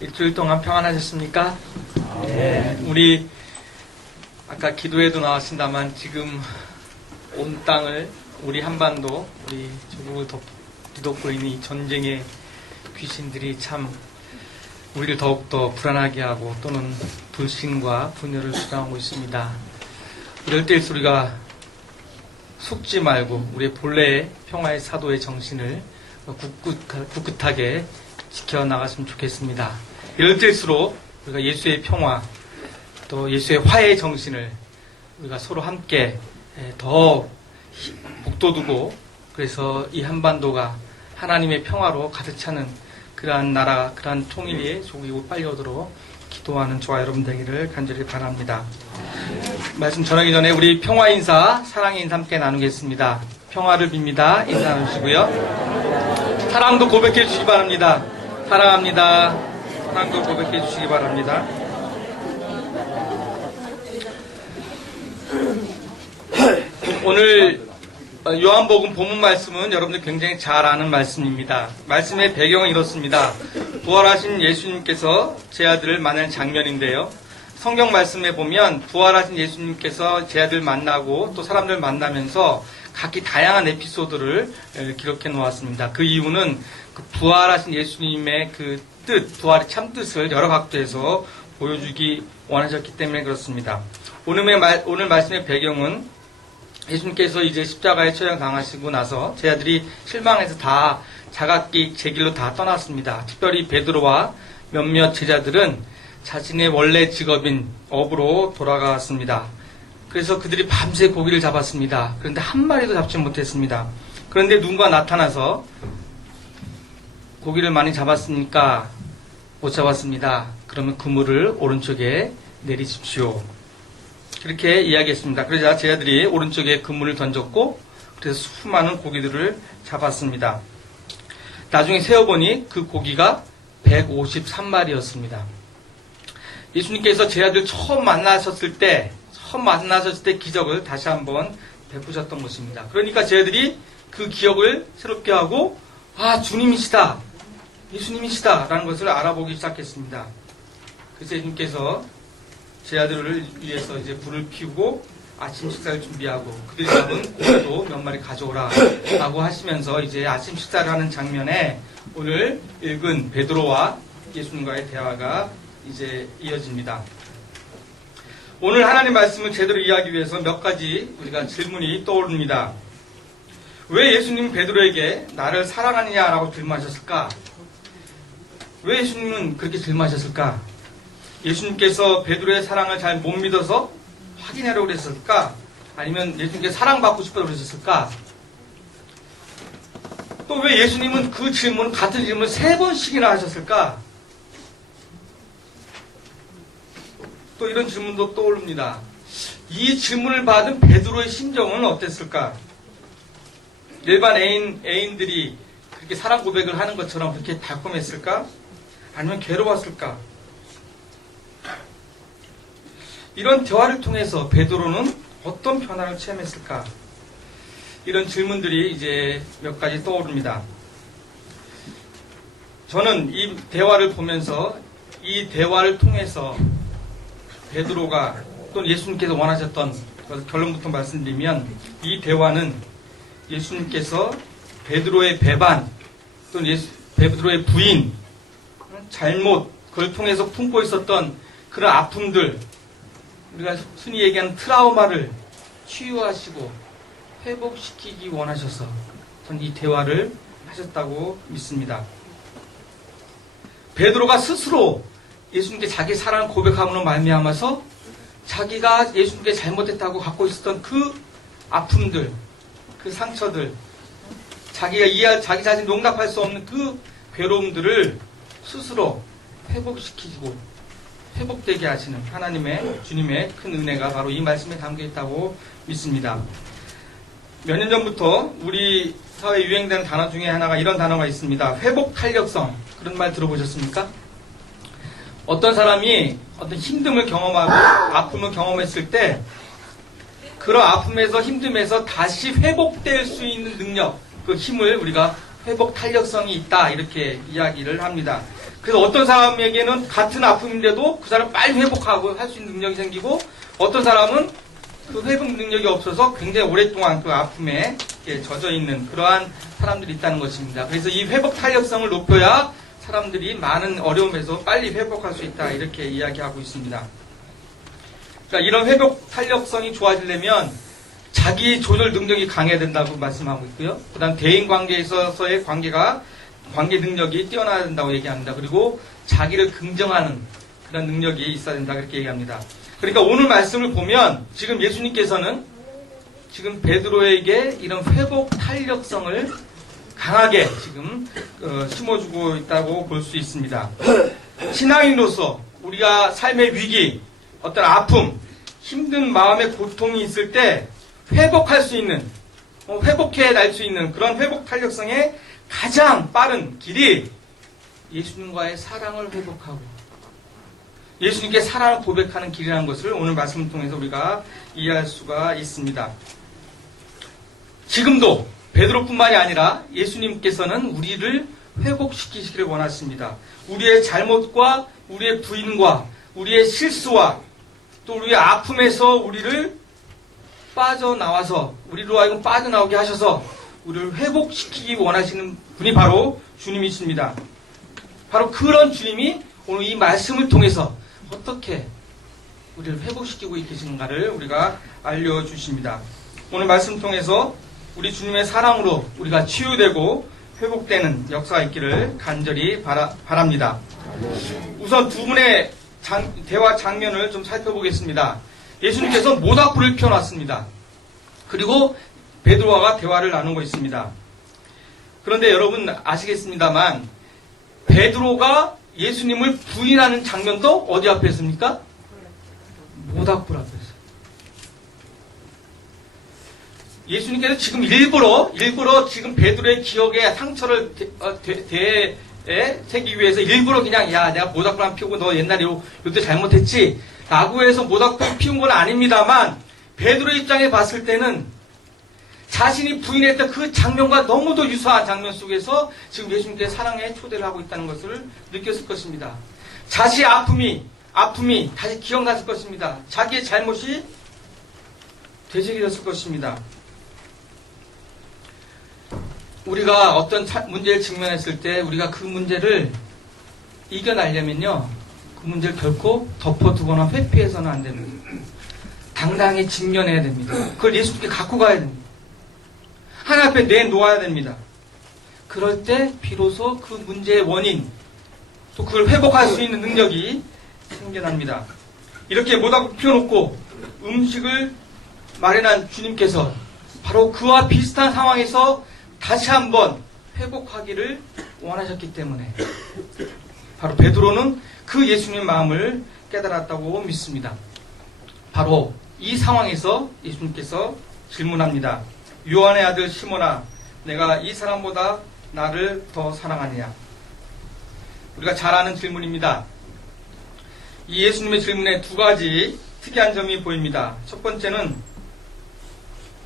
일주일 동안 평안하셨습니까? 네. 우리 아까 기도에도 나왔습니다만 지금 온 땅을 우리 한반도 우리 조국을 뒤덮고 있는 이 전쟁의 귀신들이 참 우리를 더욱더 불안하게 하고 또는 불신과 분열을 주장하고 있습니다. 이럴 때 우리가 속지 말고 우리의 본래의 평화의 사도의 정신을 굳굳하게 지켜나갔으면 좋겠습니다. 이럴 때일수록 우리가 예수의 평화 또 예수의 화해의 정신을 우리가 서로 함께 더 북돋우고 그래서 이 한반도가 하나님의 평화로 가득 차는 그러한 나라, 그러한 통일의 조국이 빨리 오도록 기도하는 저와 여러분 되기를 간절히 바랍니다. 말씀 전하기 전에 우리 평화 인사, 사랑의 인사 함께 나누겠습니다. 평화를 빕니다. 인사 나누시고요. 사랑도 고백해 주시기 바랍니다. 사랑합니다. 사랑도 고백해 주시기 바랍니다. 오늘 요한복음 본문 말씀은 여러분들 굉장히 잘 아는 말씀입니다. 말씀의 배경은 이렇습니다. 부활하신 예수님께서 제 아들을 만난 장면인데요. 성경 말씀에 보면 부활하신 예수님께서 제 아들 만나고 또 사람들 만나면서 각기 다양한 에피소드를 기록해 놓았습니다. 그 이유는 그 부활하신 예수님의 그 뜻, 부활의 참 뜻을 여러 각도에서 보여주기 원하셨기 때문에 그렇습니다. 오늘 말씀의 배경은 예수님께서 이제 십자가에 처형당하시고 나서 제 아들이 실망해서 다 자각기 제 길로 다 떠났습니다. 특별히 베드로와 몇몇 제자들은 자신의 원래 직업인 업으로 돌아갔습니다. 그래서 그들이 밤새 고기를 잡았습니다. 그런데 한 마리도 잡지 못했습니다. 그런데 누군가 나타나서 고기를 많이 잡았으니까 못 잡았습니다. 그러면 그물을 오른쪽에 내리십시오. 그렇게 이야기했습니다. 그러자 제 아들이 오른쪽에 그물을 던졌고 그래서 수많은 고기들을 잡았습니다. 나중에 세어보니 그 고기가 153마리였습니다. 예수님께서 제 아들 처음 만나셨을 때 기적을 다시 한번 베푸셨던 것입니다. 그러니까 제 아들이 그 기억을 새롭게 하고 주님이시다, 예수님이시다 라는 것을 알아보기 시작했습니다. 그래서 예수님께서 제 아들을 위해서 이제 불을 피우고 아침 식사를 준비하고 그들이 잡은 고기도 몇 마리 가져오라 라고 하시면서 이제 아침 식사를 하는 장면에 오늘 읽은 베드로와 예수님과의 대화가 이제 이어집니다. 오늘 하나님 말씀을 제대로 이해하기 위해서 몇 가지 우리가 질문이 떠오릅니다. 왜 예수님은 베드로에게 나를 사랑하느냐라고 질문하셨을까? 왜 예수님은 그렇게 질문하셨을까? 예수님께서 베드로의 사랑을 잘 못 믿어서 확인하려고 그랬을까? 아니면 예수님께서 사랑받고 싶어서 그러셨을까? 또 왜 예수님은 그 질문, 같은 질문을 3번씩이나 하셨을까? 또 이런 질문도 떠오릅니다. 이 질문을 받은 베드로의 심정은 어땠을까? 일반 애인들이 그렇게 사랑 고백을 하는 것처럼 그렇게 달콤했을까? 아니면 괴로웠을까? 이런 대화를 통해서 베드로는 어떤 변화를 체험했을까? 이런 질문들이 이제 몇 가지 떠오릅니다. 저는 이 대화를 보면서 이 대화를 통해서 베드로가 또는 예수님께서 원하셨던 결론부터 말씀드리면 이 대화는 예수님께서 베드로의 배반 또는 베드로의 부인, 잘못, 그걸 통해서 품고 있었던 그런 아픔들, 우리가 흔히 얘기하는 트라우마를 치유하시고 회복시키기 원하셔서 저는 이 대화를 하셨다고 믿습니다. 베드로가 스스로 예수님께 자기 사랑을 고백함으로 말미암아서 자기가 예수님께 잘못했다고 갖고 있었던 그 아픔들, 그 상처들, 자기 자신 용납할 수 없는 그 괴로움들을 스스로 회복시키고 회복되게 하시는 하나님의 주님의 큰 은혜가 바로 이 말씀에 담겨 있다고 믿습니다. 몇 년 전부터 우리 사회에 유행되는 단어 중에 하나가 이런 단어가 있습니다. 회복 탄력성. 그런 말 들어보셨습니까? 어떤 사람이 어떤 힘듦을 경험하고 아픔을 경험했을 때 그런 아픔에서 힘듦에서 다시 회복될 수 있는 능력, 그 힘을 우리가 회복 탄력성이 있다 이렇게 이야기를 합니다. 그래서 어떤 사람에게는 같은 아픔인데도 그 사람 빨리 회복하고 할 수 있는 능력이 생기고 어떤 사람은 그 회복 능력이 없어서 굉장히 오랫동안 그 아픔에 젖어 있는 그러한 사람들이 있다는 것입니다. 그래서 이 회복 탄력성을 높여야 사람들이 많은 어려움에서 빨리 회복할 수 있다 이렇게 이야기하고 있습니다. 그러니까 이런 회복 탄력성이 좋아지려면 자기 조절 능력이 강해야 된다고 말씀하고 있고요. 그 다음 대인 관계에 있어서의 관계 능력이 뛰어나야 된다고 얘기합니다. 그리고 자기를 긍정하는 그런 능력이 있어야 된다 그렇게 얘기합니다. 그러니까 오늘 말씀을 보면 지금 예수님께서는 지금 베드로에게 이런 회복 탄력성을 강하게 지금 심어주고 있다고 볼 수 있습니다. 신앙인으로서 우리가 삶의 위기, 어떤 아픔, 힘든 마음의 고통이 있을 때 회복할 수 있는, 회복해 날 수 있는 그런 회복 탄력성의 가장 빠른 길이 예수님과의 사랑을 회복하고 예수님께 사랑을 고백하는 길이라는 것을 오늘 말씀을 통해서 우리가 이해할 수가 있습니다. 지금도 베드로뿐만이 아니라 예수님께서는 우리를 회복시키시기를 원하십니다. 우리의 잘못과 우리의 부인과 우리의 실수와 또 우리의 아픔에서 우리를 빠져나와서 우리로 하여금 빠져나오게 하셔서 우리를 회복시키기 원하시는 분이 바로 주님이십니다. 바로 그런 주님이 오늘 이 말씀을 통해서 어떻게 우리를 회복시키고 계시는가를 우리가 알려주십니다. 오늘 말씀 통해서 우리 주님의 사랑으로 우리가 치유되고 회복되는 역사가 있기를 간절히 바랍니다. 우선 두 분의 대화 장면을 좀 살펴보겠습니다. 예수님께서 모닥불을 펴놨습니다. 그리고 베드로와 대화를 나누고 있습니다. 그런데 여러분 아시겠습니다만 베드로가 예수님을 부인하는 장면도 어디 앞에 있습니까? 모닥불 앞에서. 예수님께서 지금 일부러 지금 베드로의 기억에 상처를 새기기 위해서 일부러 그냥 야 내가 모닥불 안 피우고 너 옛날에 요때 잘못했지 라고 해서 모닥불 피운 건 아닙니다만 베드로의 입장에 봤을 때는 자신이 부인했던 그 장면과 너무도 유사한 장면 속에서 지금 예수님께 사랑의 초대를 하고 있다는 것을 느꼈을 것입니다. 자신의 아픔이 다시 기억났을 것입니다. 자기의 잘못이 되새겨졌을 것입니다. 우리가 어떤 문제를 직면했을 때 우리가 그 문제를 이겨내려면요. 그 문제를 결코 덮어두거나 회피해서는 안 됩니다. 당당히 직면해야 됩니다. 그걸 예수님께 갖고 가야 됩니다. 하나님 앞에 내놓아야 됩니다. 그럴 때 비로소 그 문제의 원인 또 그걸 회복할 수 있는 능력이 생겨납니다. 이렇게 모닥불 피워놓고 음식을 마련한 주님께서 바로 그와 비슷한 상황에서 다시 한번 회복하기를 원하셨기 때문에 바로 베드로는 그 예수님의 마음을 깨달았다고 믿습니다. 바로 이 상황에서 예수님께서 질문합니다. 요한의 아들 시몬아, 내가 이 사람보다 나를 더 사랑하느냐? 우리가 잘 아는 질문입니다. 이 예수님의 질문에 두 가지 특이한 점이 보입니다. 첫 번째는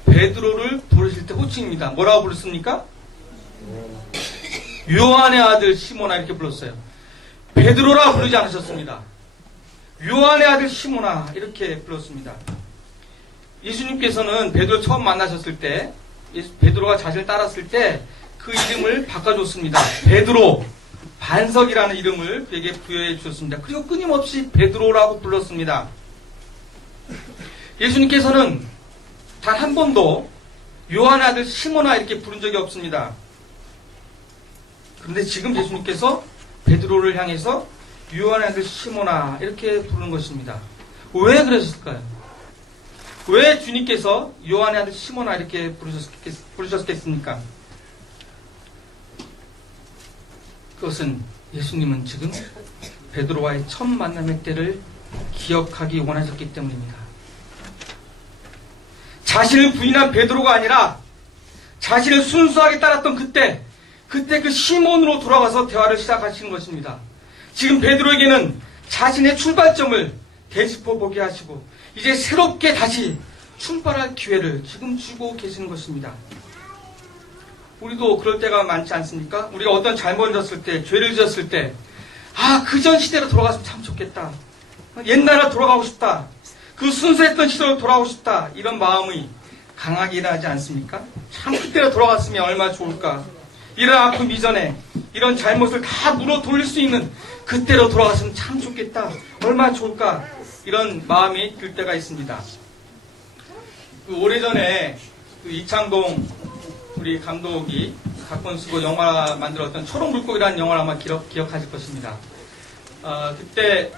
베드로를 부르실 때 호칭입니다. 뭐라고 부르습니까? 요한의 아들 시몬아 이렇게 불렀어요. 베드로라 부르지 않으셨습니다. 요한의 아들 시몬아 이렇게 불렀습니다. 예수님께서는 베드로 처음 만나셨을 때 베드로가 자신을 따랐을 때 그 이름을 바꿔줬습니다. 베드로 반석이라는 이름을 그에게 부여해 주셨습니다. 그리고 끊임없이 베드로라고 불렀습니다. 예수님께서는 단 한 번도 요한의 아들 시몬아 이렇게 부른 적이 없습니다. 그런데 지금 예수님께서 베드로를 향해서 요한의 아들 시몬아 이렇게 부르는 것입니다. 왜 그러셨을까요? 왜 주님께서 요한의 아들 시몬아 이렇게 부르셨겠습니까? 그것은 예수님은 지금 베드로와의 첫 만남의 때를 기억하기 원하셨기 때문입니다. 자신을 부인한 베드로가 아니라 자신을 순수하게 따랐던 그때 그 시몬으로 돌아가서 대화를 시작하시는 것입니다. 지금 베드로에게는 자신의 출발점을 되짚어보게 하시고 이제 새롭게 다시 출발할 기회를 지금 주고 계시는 것입니다. 우리도 그럴 때가 많지 않습니까? 우리가 어떤 잘못을 졌을 때, 죄를 지었을 때, 아, 그전 시대로 돌아갔으면 참 좋겠다. 옛날에 돌아가고 싶다. 그 순수했던 시대로 돌아가고 싶다. 이런 마음이 강하게 일어나지 않습니까? 참 그때로 돌아갔으면 얼마나 좋을까. 이런 아픔 이전에 이런 잘못을 다 물어 돌릴 수 있는 그때로 돌아갔으면 참 좋겠다. 얼마나 좋을까. 이런 마음이 들 때가 있습니다. 오래전에 이창동 우리 감독이 각본 쓰고 영화 만들었던 초록물고기라는 영화를 아마 기억하실 것입니다. 그때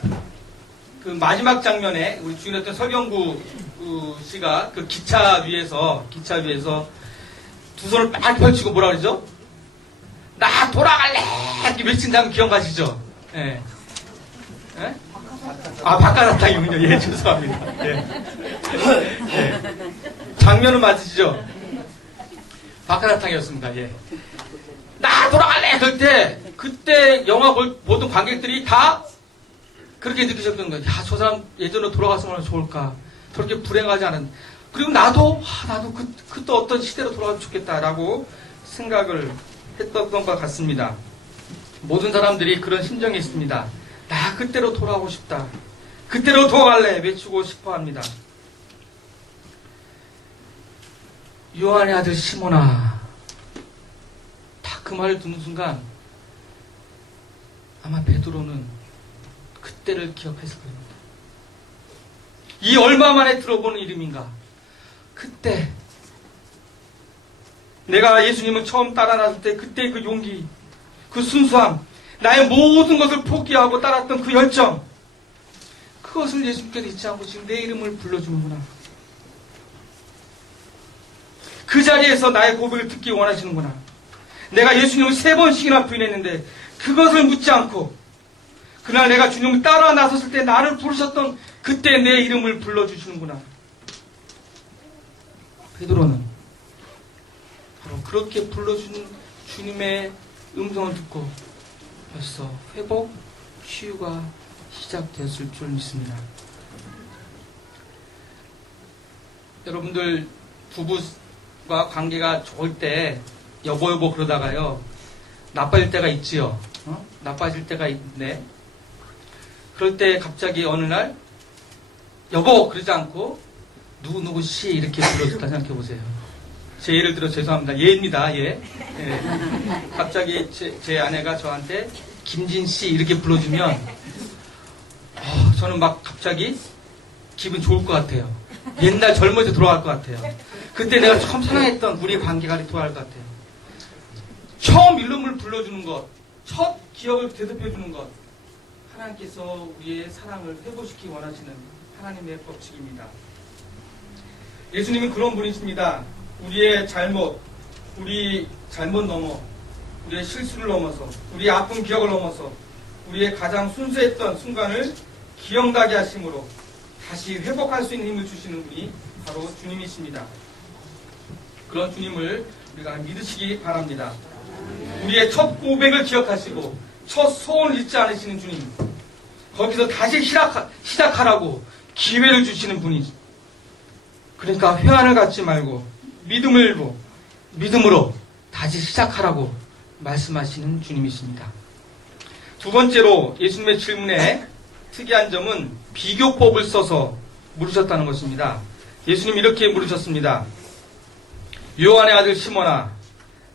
그 마지막 장면에 우리 주인이었던 설경구 씨가 그 기차 위에서 두 손을 딱 펼치고 뭐라 그러죠? 나 돌아갈래! 이렇게 외친 장면 기억하시죠? 예. 예? 아, 박하사탕이군요. 예, 죄송합니다. 예. 예. 장면은 맞으시죠? 박하사탕이었습니다. 예. 나 돌아갈래! 그때 영화 모든 관객들이 다 그렇게 느끼셨던 거예요. 야, 저 사람 예전으로 돌아갔으면 얼마나 좋을까. 저렇게 불행하지 않은. 그리고 나도 또 어떤 시대로 돌아가면 좋겠다라고 생각을 했던 것 같습니다. 모든 사람들이 그런 심정이 있습니다. 나 그때로 돌아가고 싶다. 그때로 돌아갈래. 외치고 싶어 합니다. 요한의 아들 시몬아. 딱 그 말을 듣는 순간 아마 베드로는 그때를 기억했을 겁니다. 이 얼마 만에 들어보는 이름인가. 그때 내가 예수님을 처음 따라 나설 때 그때 그 용기, 그 순수함, 나의 모든 것을 포기하고 따랐던 그 열정, 그것을 예수님께서 잊지 않고 지금 내 이름을 불러주는구나. 그 자리에서 나의 고백을 듣기 원하시는구나. 내가 예수님을 3번씩이나 부인했는데 그것을 묻지 않고 그날 내가 주님을 따라 나섰을 때 나를 부르셨던 그때 내 이름을 불러주시는구나. 베드로는 바로 그렇게 불러주는 주님의 음성을 듣고 벌써 회복, 치유가 시작되었을 줄 믿습니다. 여러분들 부부가 관계가 좋을 때 여보 그러다가요 나빠질 때가 있지요. 나빠질 때가 있는데 그럴 때 갑자기 어느 날 여보 그러지 않고 누구 씨 이렇게 불러줬다 생각해 보세요. 제 예를 들어 죄송합니다. 예입니다. 예. 예. 갑자기 제 아내가 저한테 김진 씨 이렇게 불러주면 저는 막 갑자기 기분 좋을 것 같아요. 옛날 젊을 때 돌아갈 것 같아요. 그때 내가 처음 사랑했던 우리의 관계가 돌아갈 것 같아요. 처음 이름을 불러주는 것, 첫 기억을 되살펴주는 것, 하나님께서 우리의 사랑을 회복시키기 원하시는 하나님의 법칙입니다. 예수님은 그런 분이십니다. 우리 잘못 넘어, 우리의 실수를 넘어서, 우리의 아픈 기억을 넘어서, 우리의 가장 순수했던 순간을 기억나게 하심으로 다시 회복할 수 있는 힘을 주시는 분이 바로 주님이십니다. 그런 주님을 우리가 믿으시기 바랍니다. 우리의 첫 고백을 기억하시고 첫 소원을 잊지 않으시는 주님, 거기서 다시 시작하라고 기회를 주시는 분이죠. 그러니까 회한을 갖지 말고 믿음으로 다시 시작하라고 말씀하시는 주님이십니다. 두 번째로 예수님의 질문에 특이한 점은 비교법을 써서 물으셨다는 것입니다. 예수님 이렇게 물으셨습니다. 요한의 아들 시몬아,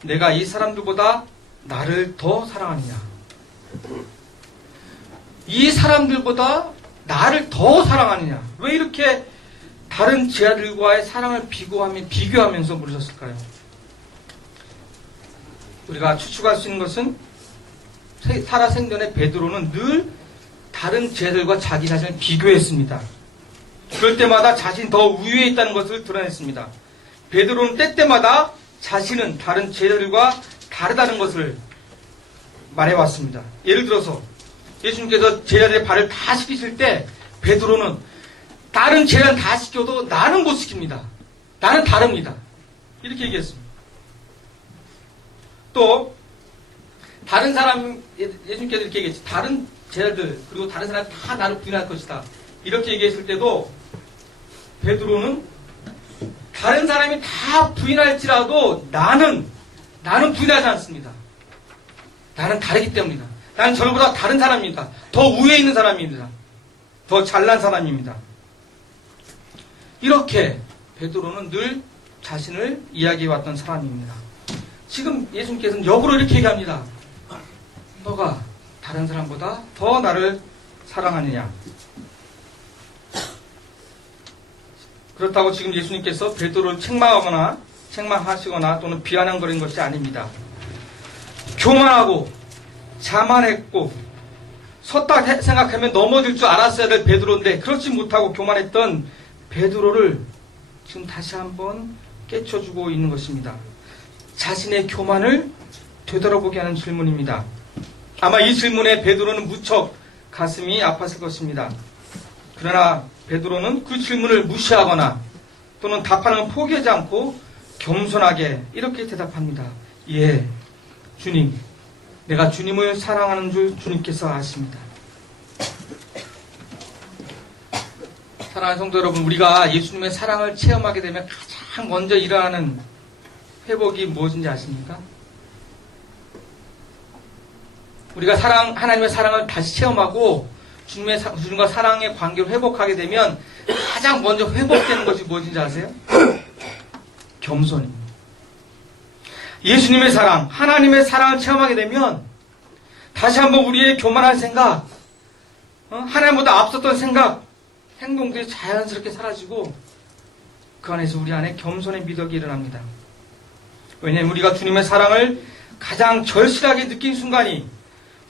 내가 이 사람들보다 나를 더 사랑하느냐? 이 사람들보다 나를 더 사랑하느냐? 왜 이렇게 다른 제자들과의 사랑을 비교하면서 물으셨을까요? 우리가 추측할 수 있는 것은 살아생전에 베드로는 늘 다른 제자들과 자기 자신을 비교했습니다. 그럴 때마다 자신이 더 우위에 있다는 것을 드러냈습니다. 베드로는 때때마다 자신은 다른 제자들과 다르다는 것을 말해왔습니다. 예를 들어서 예수님께서 제자들의 발을 다 씻기실 때 베드로는 다른 제자는 다 시켜도 나는 못 시킵니다. 나는 다릅니다. 이렇게 얘기했습니다. 또 다른 사람, 예수님께서 이렇게 얘기했지. 다른 제자들 그리고 다른 사람 다 나를 부인할 것이다. 이렇게 얘기했을 때도 베드로는 다른 사람이 다 부인할지라도 나는 나는 부인하지 않습니다. 나는 다르기 때문이다. 나는 저보다 다른 사람입니다. 더 위에 있는 사람입니다. 더 잘난 사람입니다. 이렇게 베드로는 늘 자신을 이야기해왔던 사람입니다. 지금 예수님께서는 역으로 이렇게 얘기합니다. 너가 다른 사람보다 더 나를 사랑하느냐? 그렇다고 지금 예수님께서 베드로를 책망하시거나 또는 비아냥거리는 것이 아닙니다. 교만하고 자만했고 섰다 생각하면 넘어질 줄 알았어야 될 베드로인데 그렇지 못하고 교만했던 베드로를 지금 다시 한번 깨쳐주고 있는 것입니다. 자신의 교만을 되돌아보게 하는 질문입니다. 아마 이 질문에 베드로는 무척 가슴이 아팠을 것입니다. 그러나 베드로는 그 질문을 무시하거나 또는 답하는 걸 포기하지 않고 겸손하게 이렇게 대답합니다. 예, 주님, 내가 주님을 사랑하는 줄 주님께서 아십니다. 사랑하는 성도 여러분, 우리가 예수님의 사랑을 체험하게 되면 가장 먼저 일어나는 회복이 무엇인지 아십니까? 우리가 하나님의 사랑을 다시 체험하고 주님과 사랑의 관계를 회복하게 되면 가장 먼저 회복되는 것이 무엇인지 아세요? 겸손입니다. 예수님의 사랑, 하나님의 사랑을 체험하게 되면 다시 한번 우리의 교만한 생각, 하나님보다 앞섰던 생각, 행동들이 자연스럽게 사라지고 그 안에서 우리 안에 겸손의 미덕이 일어납니다. 왜냐하면 우리가 주님의 사랑을 가장 절실하게 느낀 순간이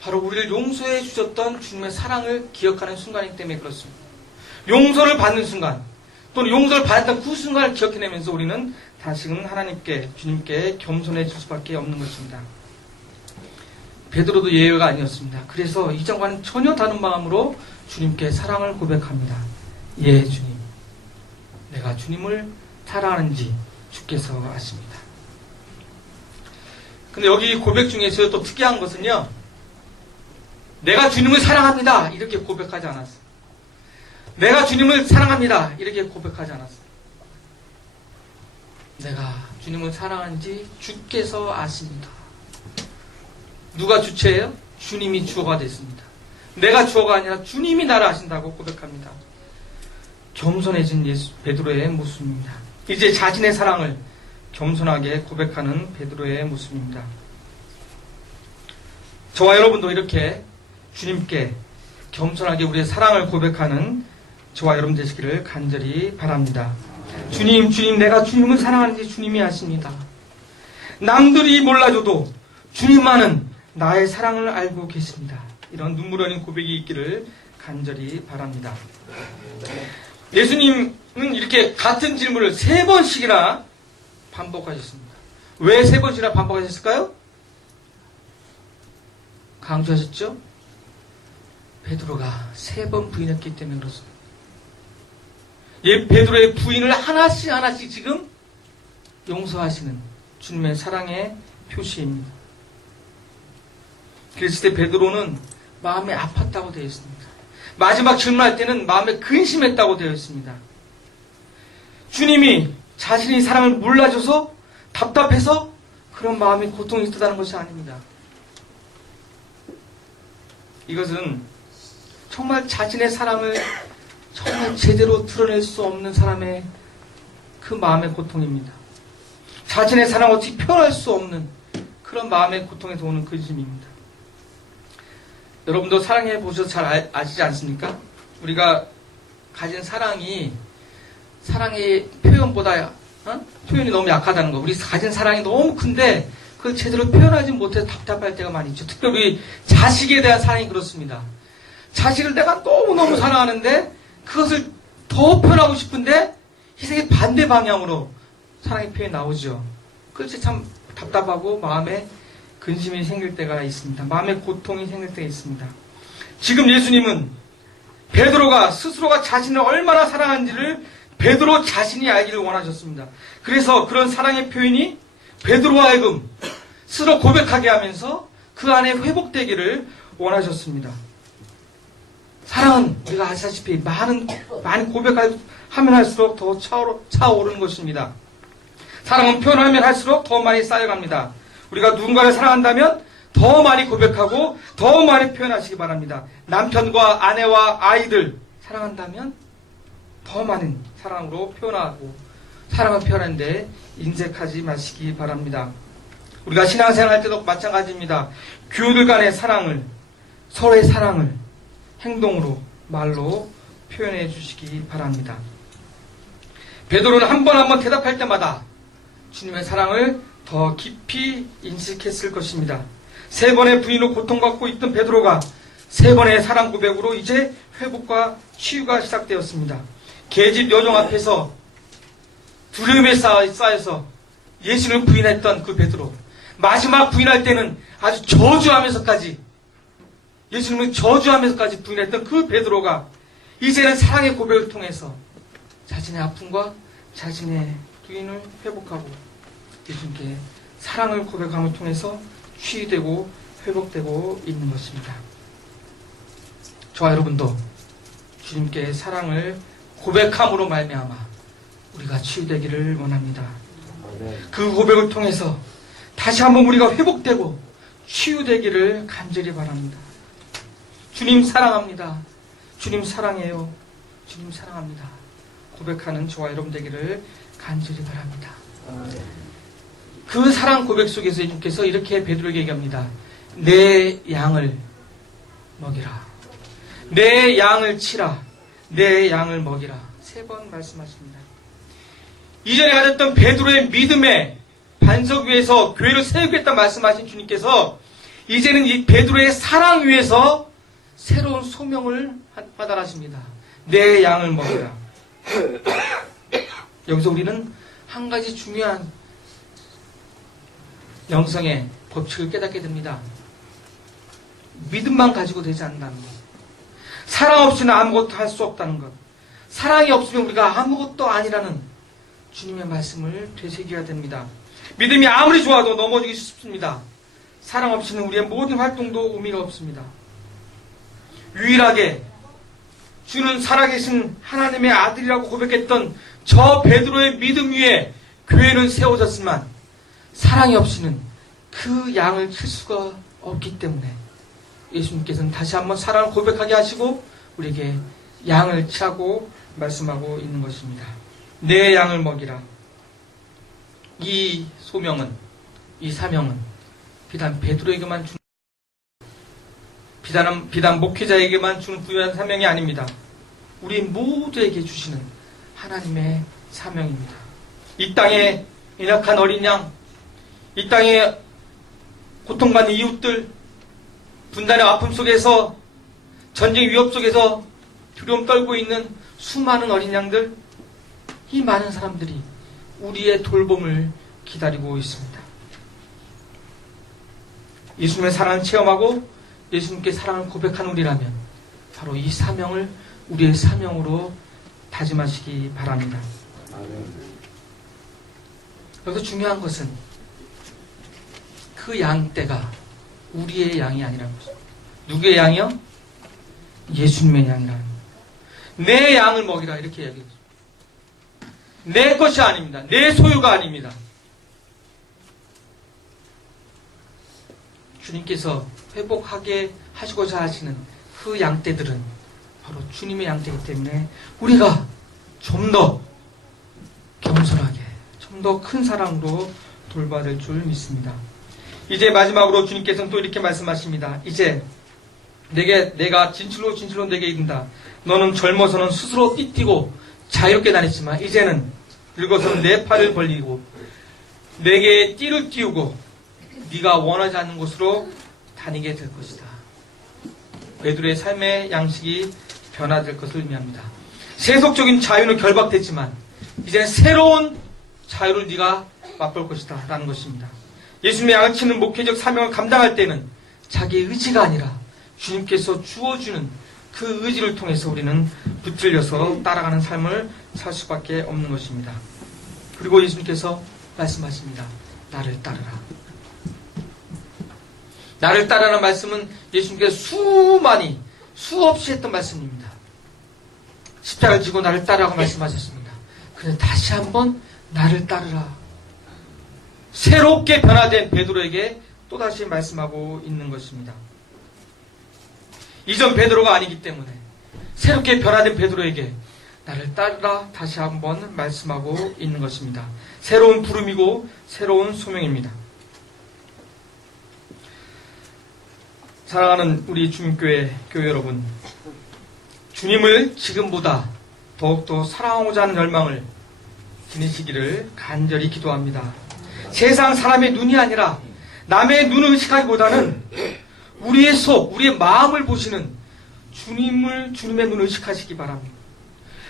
바로 우리를 용서해 주셨던 주님의 사랑을 기억하는 순간이기 때문에 그렇습니다. 용서를 받는 순간 또는 용서를 받았던 그 순간을 기억해내면서 우리는 다시금 하나님께 주님께 겸손해질 수밖에 없는 것입니다. 베드로도 예외가 아니었습니다. 그래서 이전과는 전혀 다른 마음으로 주님께 사랑을 고백합니다. 예, 주님, 내가 주님을 사랑하는지 주께서 아십니다. 근데 여기 고백 중에서 또 특이한 것은요, 내가 주님을 사랑합니다 이렇게 고백하지 않았어요. 내가 주님을 사랑합니다 이렇게 고백하지 않았어요. 내가 주님을 사랑하는지 주께서 아십니다. 누가 주체예요? 주님이 주어가 됐습니다. 내가 주어가 아니라 주님이 나를 아신다고 고백합니다. 겸손해진 베드로의 모습입니다. 이제 자신의 사랑을 겸손하게 고백하는 베드로의 모습입니다. 저와 여러분도 이렇게 주님께 겸손하게 우리의 사랑을 고백하는 저와 여러분 되시기를 간절히 바랍니다. 주님, 내가 주님을 사랑하는지 주님이 아십니다. 남들이 몰라줘도 주님만은 나의 사랑을 알고 계십니다. 이런 눈물 어린 고백이 있기를 간절히 바랍니다. 예수님은 이렇게 같은 질문을 3번씩이나 반복하셨습니다. 왜 3번씩이나 반복하셨을까요? 강조하셨죠? 베드로가 3번 부인했기 때문에 그렇습니다. 베드로의 부인을 하나씩 지금 용서하시는 주님의 사랑의 표시입니다. 그랬을 때 베드로는 마음에 아팠다고 되어 있습니다. 마지막 질문할 때는 마음에 근심했다고 되어 있습니다. 주님이 자신이 사랑을 몰라줘서 답답해서 그런 마음이 고통이 있다는 것이 아닙니다. 이것은 정말 자신의 사랑을 정말 제대로 드러낼 수 없는 사람의 그 마음의 고통입니다. 자신의 사랑을 어떻게 표현할 수 없는 그런 마음의 고통에서 오는 근심입니다. 여러분도 사랑해 보셔서 잘 아시지 않습니까? 우리가 가진 사랑의 표현보다 표현이 너무 약하다는 거. 우리 가진 사랑이 너무 큰데 그걸 제대로 표현하지 못해서 답답할 때가 많이 있죠. 특별히 자식에 대한 사랑이 그렇습니다. 자식을 내가 너무너무 사랑하는데 그것을 더 표현하고 싶은데 희생의 반대 방향으로 사랑의 표현이 나오죠. 그래서 참 답답하고 마음에 근심이 생길 때가 있습니다. 마음에 고통이 생길 때가 있습니다. 지금 예수님은 베드로가 스스로가 자신을 얼마나 사랑하는지를 베드로 자신이 알기를 원하셨습니다. 그래서 그런 사랑의 표현이 베드로와 하여금 스스로 고백하게 하면서 그 안에 회복되기를 원하셨습니다. 사랑은 우리가 아시다시피 많이 고백하면 할수록 더 차오르는 것입니다. 사랑은 표현하면 할수록 더 많이 쌓여갑니다. 우리가 누군가를 사랑한다면 더 많이 고백하고 더 많이 표현하시기 바랍니다. 남편과 아내와 아이들 사랑한다면 더 많은 사랑으로 표현하고 사랑을 표현하는데 인색하지 마시기 바랍니다. 우리가 신앙생활 할 때도 마찬가지입니다. 교우들 간의 사랑을, 서로의 사랑을 행동으로, 말로 표현해 주시기 바랍니다. 베드로는 한 번 한 번 대답할 때마다 주님의 사랑을 더 깊이 인식했을 것입니다. 3번의 부인으로 고통받고 있던 베드로가 3번의 사랑 고백으로 이제 회복과 치유가 시작되었습니다. 계집 여종 앞에서 두려움에 쌓여서 예수를 부인했던 그 베드로, 마지막 부인할 때는 아주 저주하면서까지 예수님을 저주하면서까지 부인했던 그 베드로가 이제는 사랑의 고백을 통해서 자신의 아픔과 자신의 부인을 회복하고 예수님께 사랑을 고백함을 통해서 치유되고 회복되고 있는 것입니다. 저와 여러분도 주님께 사랑을 고백함으로 말미암아 우리가 치유되기를 원합니다. 그 고백을 통해서 다시 한번 우리가 회복되고 치유되기를 간절히 바랍니다. 주님 사랑합니다. 주님 사랑해요. 주님 사랑합니다. 고백하는 저와 여러분 되기를 간절히 바랍니다. 그 사랑 고백 속에서 예수님께서 이렇게 베드로에게 얘기합니다. 내 양을 먹이라. 내 양을 치라. 내 양을 먹이라. 3번 말씀하십니다. 이전에 가졌던 베드로의 믿음의 반석 위에서 교회를 세우겠다 말씀하신 주님께서 이제는 이 베드로의 사랑 위에서 새로운 소명을 받아라십니다. 내 양을 먹이라. 여기서 우리는 한 가지 중요한 영성의 법칙을 깨닫게 됩니다. 믿음만 가지고 되지 않는다는 것. 사랑 없이는 아무것도 할 수 없다는 것. 사랑이 없으면 우리가 아무것도 아니라는 주님의 말씀을 되새겨야 됩니다. 믿음이 아무리 좋아도 넘어지기 쉽습니다. 사랑 없이는 우리의 모든 활동도 의미가 없습니다. 유일하게 주는 살아계신 하나님의 아들이라고 고백했던 저 베드로의 믿음 위에 교회는 세워졌지만 사랑이 없이는 그 양을 칠 수가 없기 때문에 예수님께서는 다시 한번 사랑을 고백하게 하시고 우리에게 양을 치라고 말씀하고 있는 것입니다. 내 양을 먹이라. 이 소명은, 이 사명은 비단 베드로에게만 주는, 비단 목회자에게만 주는 부유한 사명이 아닙니다. 우리 모두에게 주시는 하나님의 사명입니다. 이 땅에 연약한 어린 양, 이 땅에 고통받는 이웃들, 분단의 아픔 속에서, 전쟁 위협 속에서 두려움 떨고 있는 수많은 어린 양들, 이 많은 사람들이 우리의 돌봄을 기다리고 있습니다. 예수님의 사랑을 체험하고 예수님께 사랑을 고백하는 우리라면 바로 이 사명을 우리의 사명으로 다짐하시기 바랍니다. 여기서 중요한 것은 그 양떼가 우리의 양이 아니라는 것입니다. 누구의 양이요? 예수님의 양이라는 것. 내 양을 먹이라 이렇게 얘기했죠. 내 것이 아닙니다. 내 소유가 아닙니다. 주님께서 회복하게 하시고자 하시는 그 양떼들은 바로 주님의 양떼이기 때문에 우리가 좀 더 겸손하게, 좀 더 큰 사랑으로 돌봐야 줄 믿습니다. 이제 마지막으로 주님께서는 또 이렇게 말씀하십니다. 이제 내가 진실로 내게 이른다. 너는 젊어서는 스스로 띠뛰고 자유롭게 다녔지만 이제는 늙어서는 내 팔을 벌리고 내게 띠를 띄우고 네가 원하지 않는 곳으로 다니게 될 것이다. 베드로의 삶의 양식이 변화될 것을 의미합니다. 세속적인 자유는 결박됐지만 이제는 새로운 자유를 네가 맛볼 것이다 라는 것입니다. 예수님의 양을 치는 목회적 사명을 감당할 때는 자기의 의지가 아니라 주님께서 주어주는 그 의지를 통해서 우리는 붙들려서 따라가는 삶을 살 수밖에 없는 것입니다. 그리고 예수님께서 말씀하십니다. 나를 따르라. 나를 따르라는 말씀은 예수님께서 수없이 했던 말씀입니다. 십자가를 지고 나를 따르라고 말씀하셨습니다. 그런데 다시 한번 나를 따르라. 새롭게 변화된 베드로에게 또다시 말씀하고 있는 것입니다. 이전 베드로가 아니기 때문에 새롭게 변화된 베드로에게 나를 따르라 다시 한번 말씀하고 있는 것입니다. 새로운 부름이고 새로운 소명입니다. 사랑하는 우리 주민교회 교회 여러분, 주님을 지금보다 더욱더 사랑하고자 하는 열망을 지니시기를 간절히 기도합니다. 세상 사람의 눈이 아니라 남의 눈을 의식하기보다는 우리의 속, 우리의 마음을 보시는 주님의 눈을 의식하시기 바랍니다.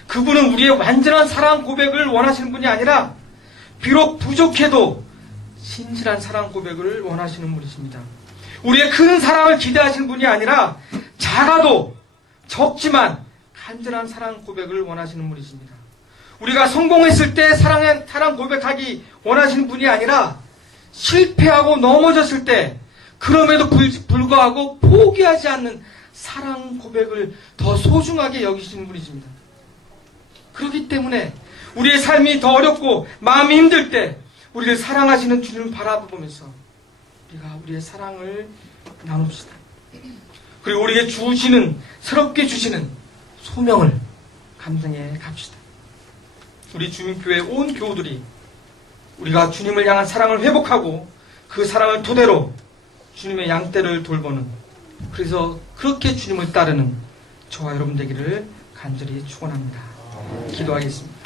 그분은 우리의 완전한 사랑 고백을 원하시는 분이 아니라 비록 부족해도 신실한 사랑 고백을 원하시는 분이십니다. 우리의 큰 사랑을 기대하시는 분이 아니라 작아도 적지만 간절한 사랑 고백을 원하시는 분이십니다. 우리가 성공했을 때 사랑 고백하기 원하시는 분이 아니라 실패하고 넘어졌을 때 그럼에도 불구하고 포기하지 않는 사랑 고백을 더 소중하게 여기시는 분이십니다. 그렇기 때문에 우리의 삶이 더 어렵고 마음이 힘들 때 우리를 사랑하시는 주님을 바라보면서 우리가 우리의 사랑을 나눕시다. 그리고 우리에게 새롭게 주시는 소명을 감당해 갑시다. 우리 주민교회 온 교우들이 우리가 주님을 향한 사랑을 회복하고 그 사랑을 토대로 주님의 양떼를 돌보는, 그래서 그렇게 주님을 따르는 저와 여러분 되기를 간절히 축원합니다. 기도하겠습니다.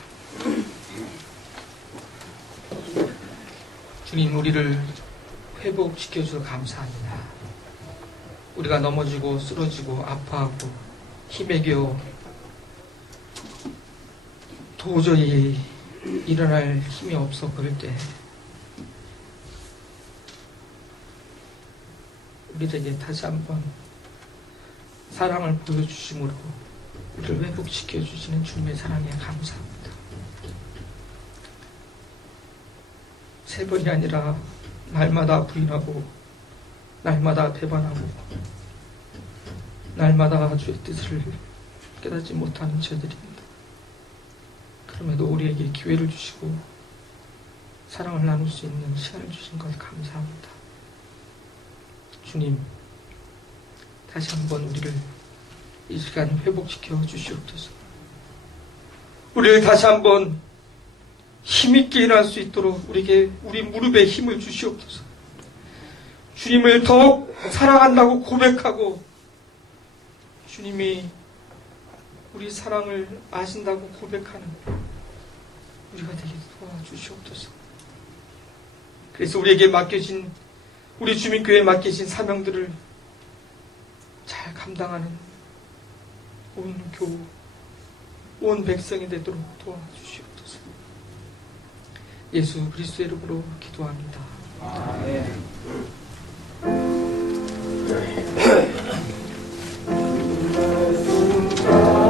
주님, 우리를 회복시켜주셔서 감사합니다. 우리가 넘어지고 쓰러지고 아파하고 힘에 겨워 도저히 일어날 힘이 없어 그럴 때 우리에게 다시 한번 사랑을 보여주심으로 우리를 회복시켜 주시는 주님의 사랑에 감사합니다. 세 번이 아니라 날마다 부인하고 날마다 배반하고 날마다 주의 뜻을 깨닫지 못하는 저들입니다. 그럼에도 우리에게 기회를 주시고 사랑을 나눌 수 있는 시간을 주신 것 감사합니다. 주님, 다시 한번 우리를 이 시간 회복시켜 주시옵소서. 우리를 다시 한번 힘있게 일어날 수 있도록 우리 무릎에 힘을 주시옵소서. 주님을 더욱 사랑한다고 고백하고 주님이 우리 사랑을 아신다고 고백하는 우리가 되게 도와주시옵소서. 그래서 우리에게 맡겨진, 우리 주민교회에 맡겨진 사명들을 잘 감당하는 온 교우, 온 백성이 되도록 도와주시옵소서. 예수 그리스도의 이름으로 기도합니다. 아멘.